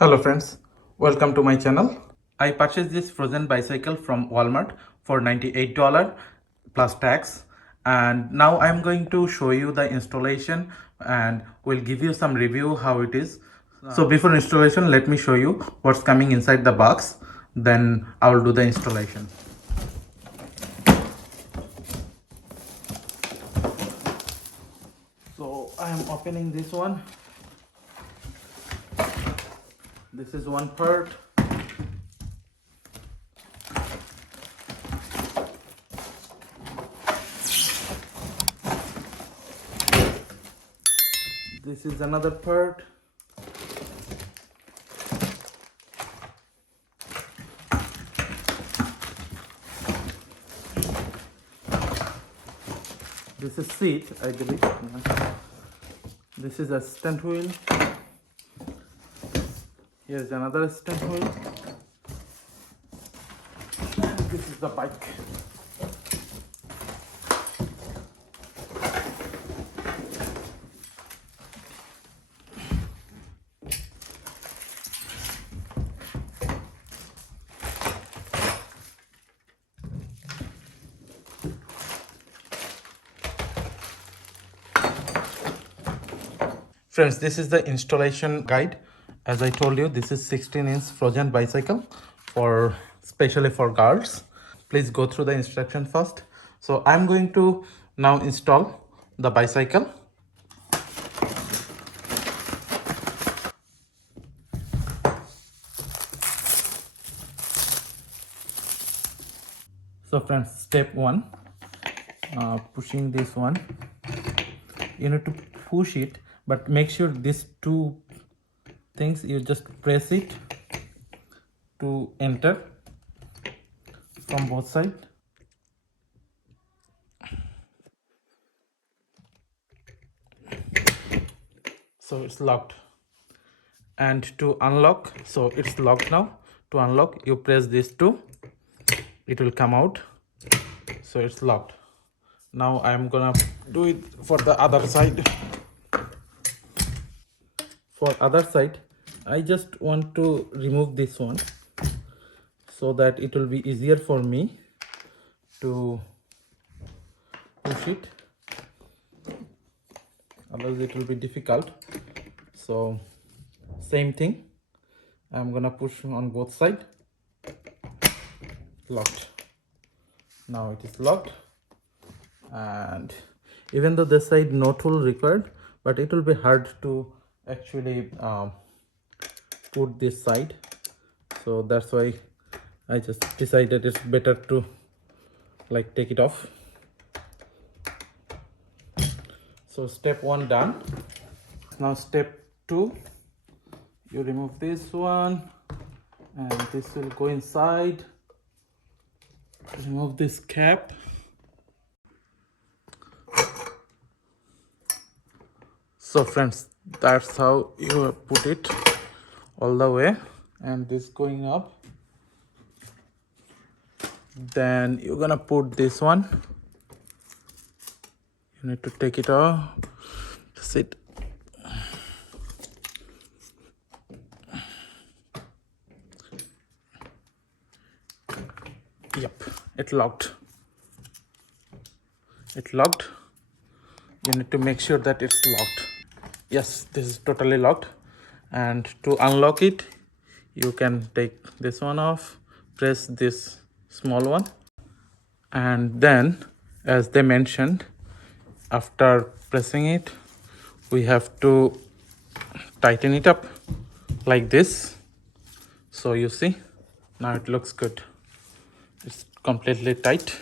Hello friends, welcome to my channel. I purchased this frozen bicycle from Walmart for $98 plus tax, and now I'm going to show you the installation and will give you some review how it is. So before installation, let me show you what's coming inside the box, then I will do the installation. So I am opening this one. This is one part. This is another part. This is seat, I believe. This is a stunt wheel. Here's another stunt wheel. And this is the bike. Friends, this is the installation guide. As I told you, this is 16-inch frozen bicycle for especially for girls. Please go through the instruction first. So I'm going to now install the bicycle. So friends, step one, pushing this one. You need to push it, but make sure these two things, you just press it to enter from both sides. So it's locked. And to unlock, so it's locked now. To unlock, you press these two, it will come out. So it's locked. Now I'm gonna do it for the other side. For other side, I just want to remove this one so that it will be easier for me to push it, otherwise it will be difficult. So same thing, I'm gonna push on both sides. Locked. Now it is locked, and even though this side no tool required, but it will be hard to actually put this side, so that's why I just decided it's better to like take it off. So step one done. Now step two, you remove this one and this will go inside. Remove this cap. So friends, that's how you put it all the way, and this going up. Then you're gonna put this one. You need to take it off. Sit. Yep, it locked. It locked. You need to make sure that it's locked. Yes, this is totally locked. And to unlock it, you can take this one off, press this small one, and then, as they mentioned, after pressing it, we have to tighten it up like this. So you see, now it looks good. It's completely tight.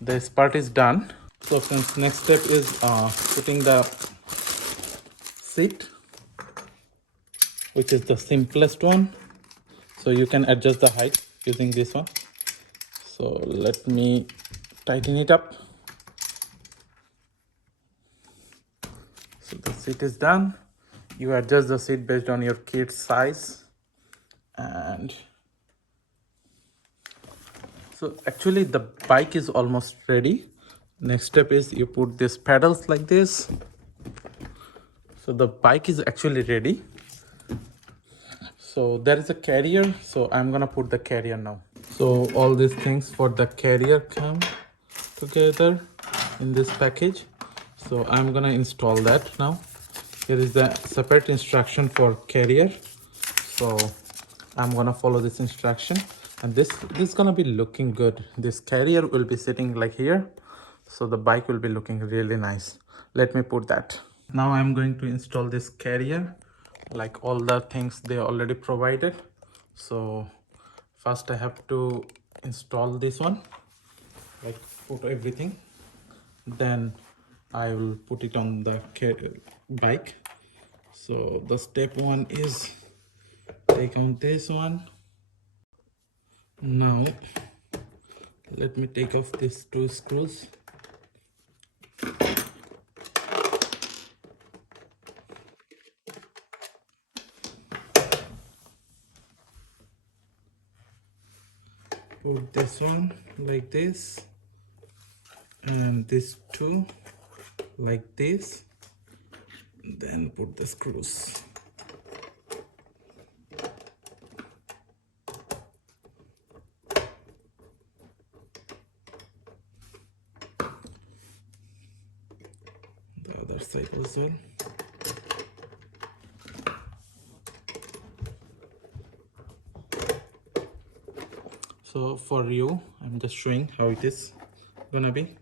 This part is done. So friends, next step is putting the seat, which is the simplest one. So you can adjust the height using this one. So let me tighten it up. So the seat is done. You adjust the seat based on your kid's size. And so actually the bike is almost ready. Next step is you put these pedals like this. So the bike is actually ready. So there is a carrier, so I'm gonna put the carrier now. So all these things for the carrier come together in this package. So I'm gonna install that now. Here is the separate instruction for carrier. So I'm gonna follow this instruction, and this is gonna be looking good. This carrier will be sitting like here, so the bike will be looking really nice. Let me put that. Now I'm going to install this carrier, like all the things they already provided. So first I have to install this one, like put everything, then I will put it on the bike. So the step one is take on this one. Now let me take off these two screws. Put this one like this, and this two like this, then put the screws. The other side as well. So for you, I'm just showing how it is gonna be.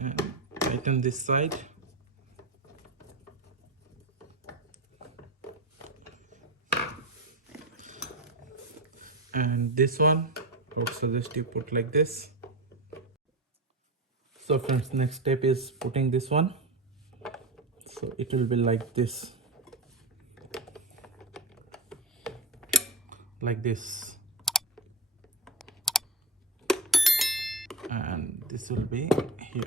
And tighten this side. And this one, I would suggest you put like this. So friends, next step is putting this one. So it will be like this. Like this. And this will be here.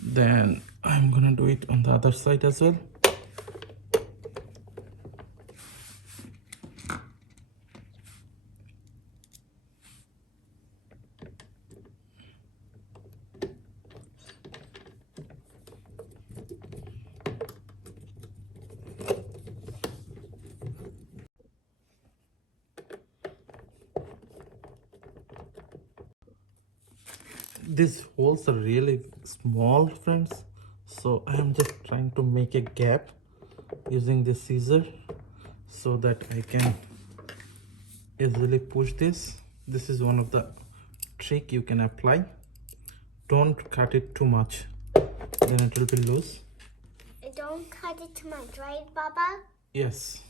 Then I'm gonna do it on the other side as well. These holes are really small, friends, so I am just trying to make a gap using this scissor so that I can easily push this. This is one of the trick you can apply. Don't cut it too much, then it will be loose. Don't cut it too much, right, Baba? Yes.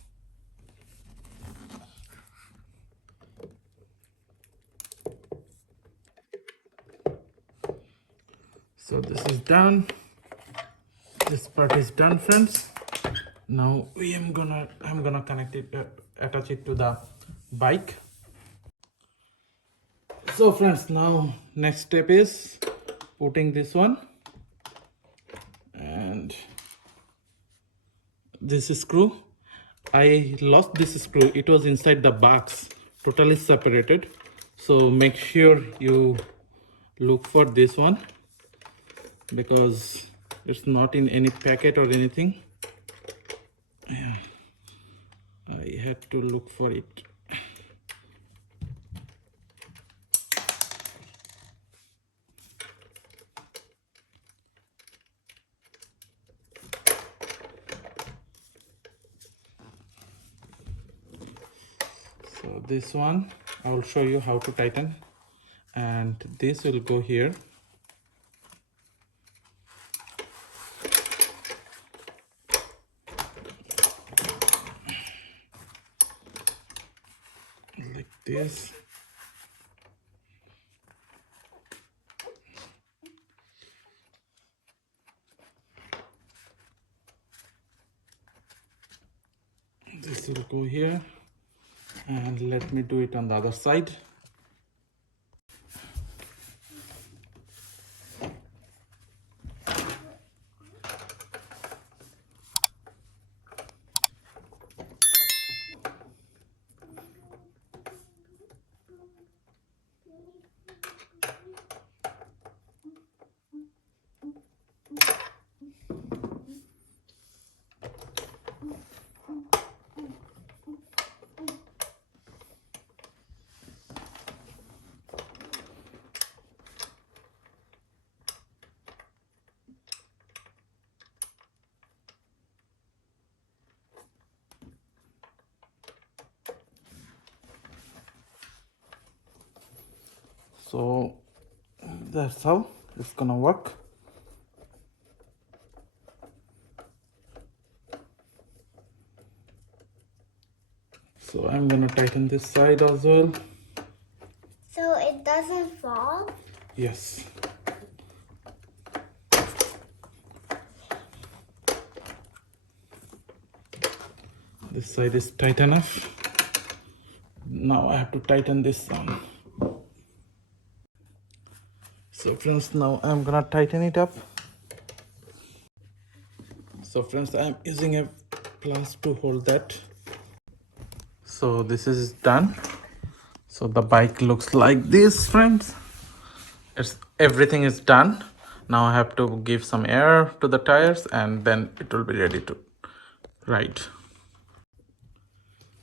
So this is done. This part is done, friends. Now I'm gonna connect it, attach it to the bike. So friends, now next step is putting this one, and this screw. I lost this screw. It was inside the box, totally separated. So make sure you look for this one, because it's not in any packet or anything. Yeah, I had to look for it. So this one I will show you how to tighten, and this will go here. Like this. This will go here, and let me do it on the other side. So that's how it's gonna work. So I'm gonna tighten this side as well. So it doesn't fall? Yes. This side is tight enough. Now I have to tighten this one. So friends, now I'm gonna tighten it up. So friends, I'm using a plus to hold that. So this is done. So the bike looks like this, friends. It's everything is done. Now I have to give some air to the tires and then it will be ready to ride.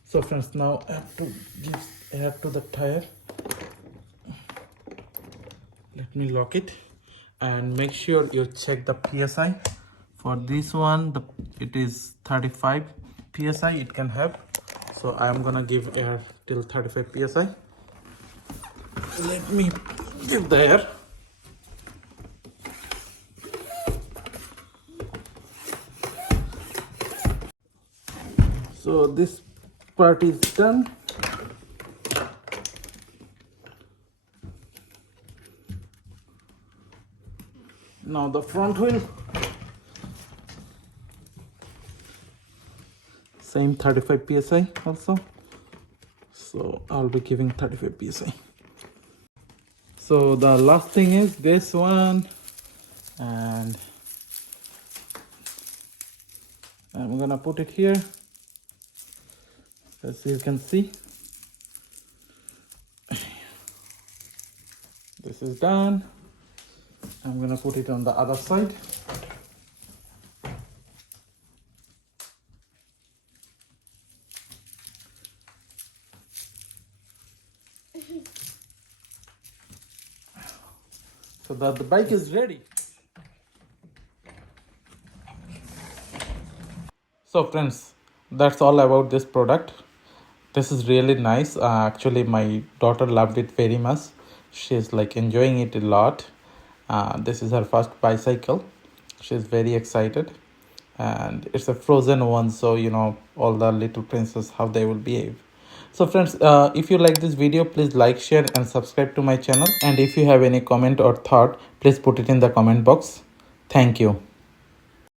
So friends, now I have to give air to the tire. Let me lock it and make sure you check the PSI. For this one, it is 35 PSI it can have. So I am gonna give air till 35 PSI. Let me give the air. So this part is done. Now the front wheel. Same 35 PSI also. So I'll be giving 35 PSI. So the last thing is this one. And I'm gonna put it here. As you can see, this is done. I'm gonna put it on the other side. So that the bike is ready. So friends, that's all about this product. This is really nice. Actually, my daughter loved it very much. She's like enjoying it a lot. This is her first bicycle. She's very excited. And it's a frozen one, so you know all the little princes how they will behave. So friends, if you like this video, please like, share and subscribe to my channel. And if you have any comment or thought, please put it in the comment box. Thank you.